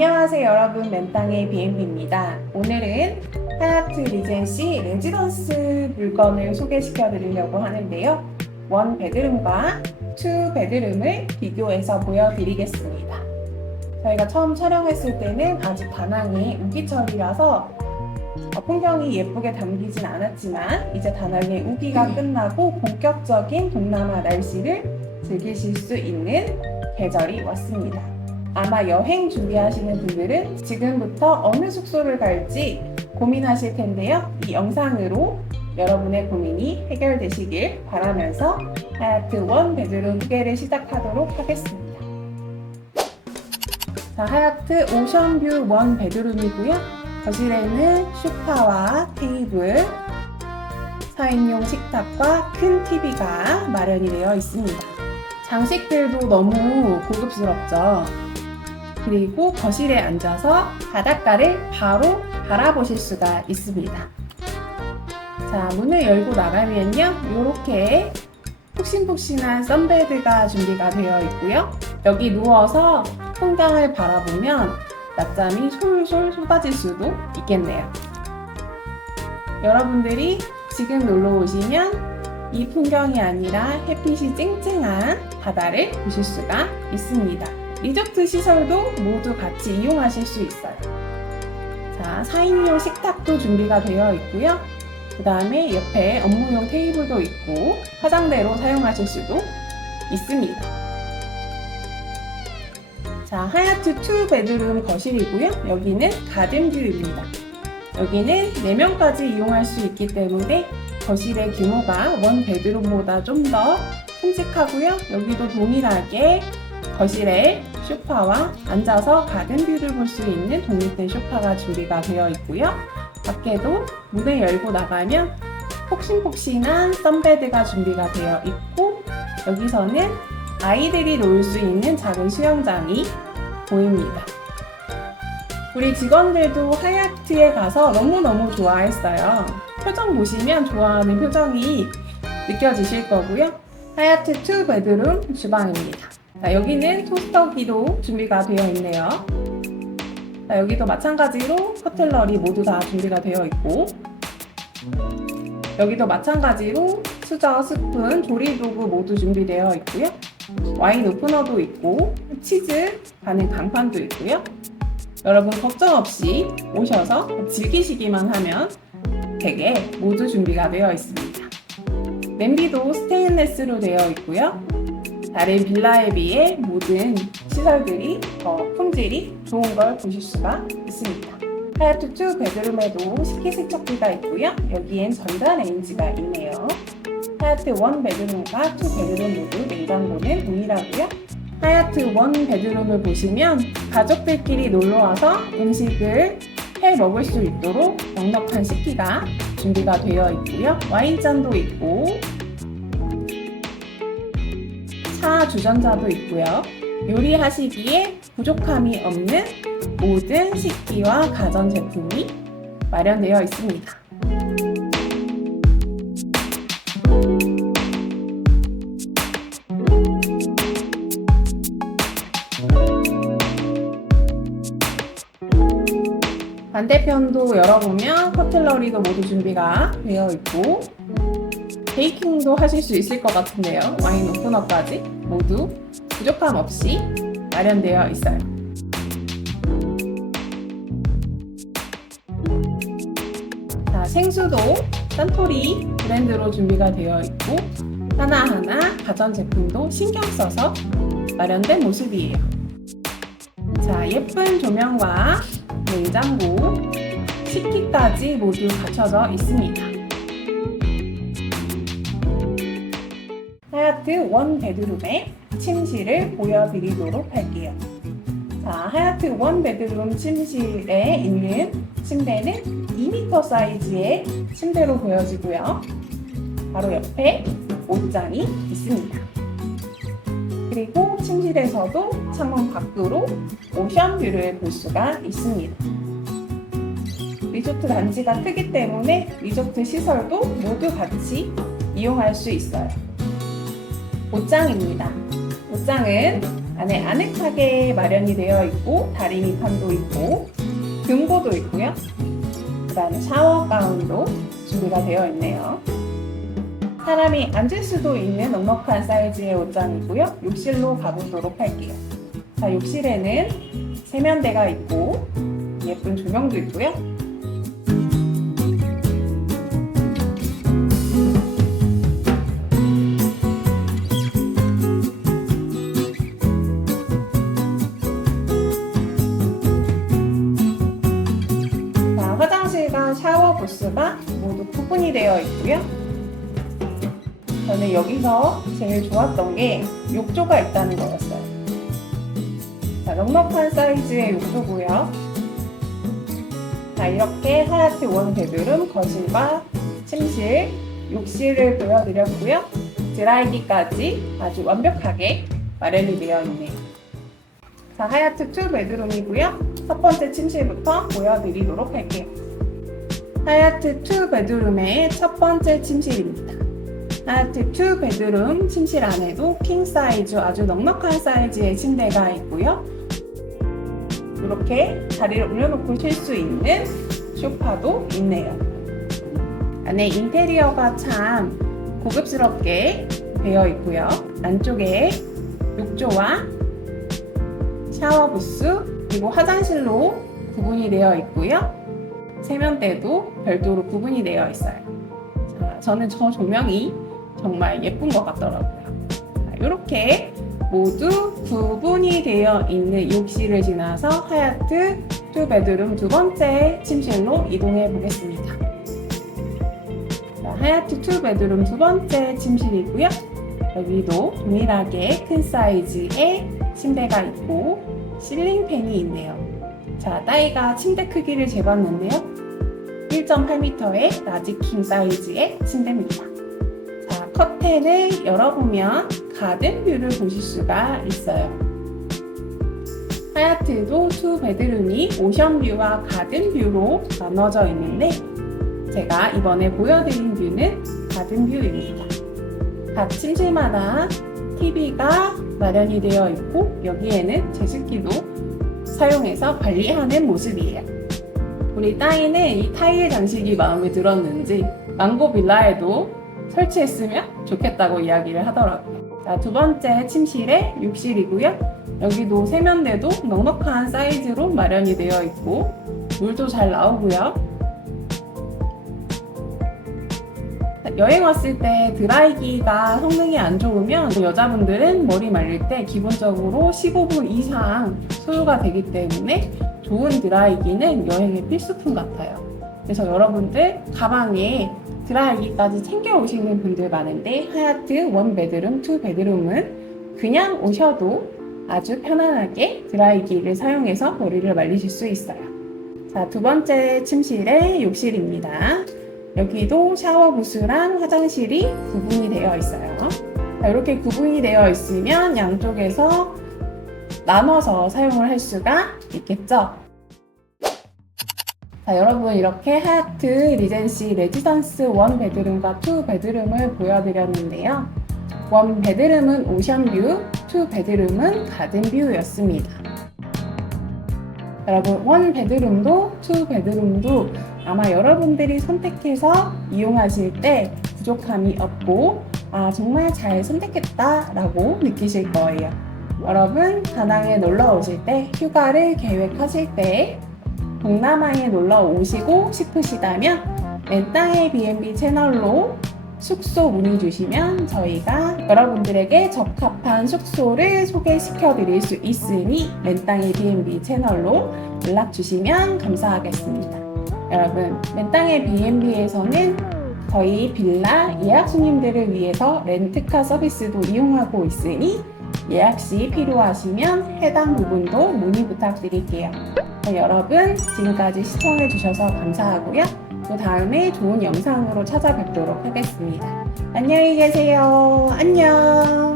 안녕하세요 여러분 맨땅의 BMB입니다. 오늘은 하얏트 리젠시 레지던스 물건을 소개시켜 드리려고 하는데요. 원 베드룸과 투 베드룸을 비교해서 보여드리겠습니다. 저희가 처음 촬영했을 때는 아직 다낭이 우기철이라서 어, 풍경이 예쁘게 담기진 않았지만 이제 다낭의 우기가 끝나고 본격적인 동남아 날씨를 즐기실 수 있는 계절이 왔습니다. 아마 여행 준비하시는 분들은 지금부터 어느 숙소를 갈지 고민하실 텐데요. 이 영상으로 여러분의 고민이 해결되시길 바라면서 하얏트 원 베드룸 소개를 시작하도록 하겠습니다. 자, 하얏트 오션뷰 원 베드룸이고요. 거실에는 소파와 테이블, 4인용 식탁과 큰 TV가 마련이 되어 있습니다. 장식들도 너무 고급스럽죠. 그리고 거실에 앉아서 바닷가를 바로 바라보실 수가 있습니다. 자, 문을 열고 나가면요. 이렇게 푹신푹신한 썬베드가 준비가 되어 있고요. 여기 누워서 풍경을 바라보면 낮잠이 솔솔 쏟아질 수도 있겠네요. 여러분들이 지금 놀러 오시면 이 풍경이 아니라 햇빛이 쨍쨍한 바다를 보실 수가 있습니다. 리조트 시설도 모두 같이 이용하실 수 있어요. 자, 4인용 식탁도 준비가 되어 있고요. 그 다음에 옆에 업무용 테이블도 있고 화장대로 사용하실 수도 있습니다. 자, 하얏트 2 베드룸 거실이고요. 여기는 가든 뷰입니다. 여기는 4명까지 이용할 수 있기 때문에 거실의 규모가 원 베드룸보다 좀 더 큼직하고요. 여기도 동일하게 거실에 소파와 앉아서 가든 뷰를 볼 수 있는 독립된 소파가 준비가 되어 있고요. 밖에도 문을 열고 나가면 폭신폭신한 썬베드가 준비가 되어 있고 여기서는 아이들이 놀 수 있는 작은 수영장이 보입니다. 우리 직원들도 하얏트에 가서 너무너무 좋아했어요. 표정 보시면 좋아하는 표정이 느껴지실 거고요. 하얏트 2 베드룸 주방입니다. 자, 여기는 토스터기도 준비가 되어 있네요. 자, 여기도 마찬가지로 커틀러리 모두 다 준비가 되어 있고 여기도 마찬가지로 수저, 스푼, 조리도구 모두 준비되어 있고요. 와인 오프너도 있고 치즈 가는 강판도 있고요. 여러분 걱정 없이 오셔서 즐기시기만 하면 되게 모두 준비가 되어 있습니다. 냄비도 스테인레스로 되어 있고요. 다른 빌라에 비해 모든 시설들이 더 품질이 좋은 걸 보실 수가 있습니다. 하얏트 2 베드룸에도 식기세척기가 있고요. 여기엔 전자레인지가 있네요. 하얏트 1 베드룸과 2 베드룸 모두 냉장고는 동일하고요. 하얏트 1 베드룸을 보시면 가족들끼리 놀러와서 음식을 해 먹을 수 있도록 넉넉한 식기가 준비가 되어 있고요. 와인잔도 있고 차 주전자도 있고요. 요리하시기에 부족함이 없는 모든 식기와 가전 제품이 마련되어 있습니다. 반대편도 열어보면 커틀러리도 모두 준비가 되어 있고 베이킹도 하실 수 있을 것 같은데요. 와인 오프너까지 모두 부족함 없이 마련되어 있어요. 자, 생수도 산토리 브랜드로 준비가 되어 있고 하나하나 가전 제품도 신경 써서 마련된 모습이에요. 자, 예쁜 조명과 냉장고, 식기까지 모두 갖춰져 있습니다. 하얏트 원 베드룸의 침실을 보여드리도록 할게요. 자, 하얏트 원 베드룸 침실에 있는 침대는 2m 사이즈의 침대로 보여지고요. 바로 옆에 옷장이 있습니다. 그리고 침실에서도 창문 밖으로 오션뷰를 볼 수가 있습니다. 리조트 단지가 크기 때문에 리조트 시설도 모두 같이 이용할 수 있어요. 옷장입니다. 옷장은 안에 아늑하게 마련이 되어 있고 다리미 판도 있고 등고도 있고요. 그 다음에 샤워 가운도 준비가 되어 있네요. 사람이 앉을 수도 있는 넉넉한 사이즈의 옷장이고요. 욕실로 가보도록 할게요. 자, 욕실에는 세면대가 있고 예쁜 조명도 있고요. 샤워 부스가 모두 구분이 되어 있고요. 저는 여기서 제일 좋았던 게 욕조가 있다는 거였어요. 자, 넉넉한 사이즈의 욕조고요. 자, 이렇게 하얏트 원 베드룸 거실과 침실, 욕실을 보여드렸고요. 드라이기까지 아주 완벽하게 마련이 되어 있네요. 자, 하얏트 2 베드룸이고요. 첫 번째 침실부터 보여드리도록 할게요. 하얏트 2 베드룸의 첫 번째 침실입니다. 하얏트 2 베드룸 침실 안에도 킹 사이즈 아주 넉넉한 사이즈의 침대가 있고요. 이렇게 다리를 올려놓고 쉴 수 있는 소파도 있네요. 안에 인테리어가 참 고급스럽게 되어 있고요. 안쪽에 욕조와 샤워 부스 그리고 화장실로 구분이 되어 있고요. 세면대도 별도로 구분이 되어 있어요. 자, 저는 저 조명이 정말 예쁜 것 같더라고요. 이렇게 모두 구분이 되어 있는 욕실을 지나서 하얏트 투 베드룸 두 번째 침실로 이동해 보겠습니다. 자, 하얏트 투 베드룸 두 번째 침실이고요. 여기도 동일하게 큰 사이즈의 침대가 있고 실링팬이 있네요. 자, 따이가 침대 크기를 재봤는데요. 1.8m의 라지 킹 사이즈의 침대입니다. 자, 커튼을 열어보면 가든 뷰를 보실 수가 있어요. 하얏트도 투 베드룸이 오션 뷰와 가든 뷰로 나눠져 있는데 제가 이번에 보여드린 뷰는 가든 뷰입니다. 각 침실마다 TV가 마련이 되어 있고 여기에는 제습기도 사용해서 관리하는 모습이에요. 우리 따이는 이 타일 장식이 마음에 들었는지 망고 빌라에도 설치했으면 좋겠다고 이야기를 하더라고요. 자, 두 번째 침실의 욕실이고요. 여기도 세면대도 넉넉한 사이즈로 마련이 되어 있고 물도 잘 나오고요. 여행 왔을 때 드라이기가 성능이 안 좋으면 여자분들은 머리 말릴 때 기본적으로 15분 이상 소요가 되기 때문에 좋은 드라이기는 여행의 필수품 같아요. 그래서 여러분들 가방에 드라이기까지 챙겨 오시는 분들 많은데 하얏트 원 베드룸, 투 베드룸은 그냥 오셔도 아주 편안하게 드라이기를 사용해서 머리를 말리실 수 있어요. 자, 두 번째 침실의 욕실입니다. 여기도 샤워 부스랑 화장실이 구분이 되어 있어요. 자, 이렇게 구분이 되어 있으면 양쪽에서 나눠서 사용을 할 수가 있겠죠. 자, 여러분 이렇게 하얏트 리젠시 레지던스 원 베드룸과 투 베드룸을 보여드렸는데요. 원 베드룸은 오션뷰, 투 베드룸은 가든뷰였습니다. 여러분 원 베드룸도 투 베드룸도 아마 여러분들이 선택해서 이용하실 때 부족함이 없고 아 정말 잘 선택했다라고 느끼실 거예요. 여러분 다낭에 놀러 오실 때 휴가를 계획하실 때 동남아에 놀러 오시고 싶으시다면 맨땅의 B&B 채널로 숙소 문의 주시면 저희가 여러분들에게 적합한 숙소를 소개시켜 드릴 수 있으니 맨땅의 B&B 채널로 연락 주시면 감사하겠습니다. 여러분, 맨땅의 B&B에서는 저희 빌라 예약 손님들을 위해서 렌트카 서비스도 이용하고 있으니 예약 시 필요하시면 해당 부분도 문의 부탁드릴게요. 네, 여러분, 지금까지 시청해 주셔서 감사하고요. 또 다음에 좋은 영상으로 찾아뵙도록 하겠습니다. 안녕히 계세요. 안녕.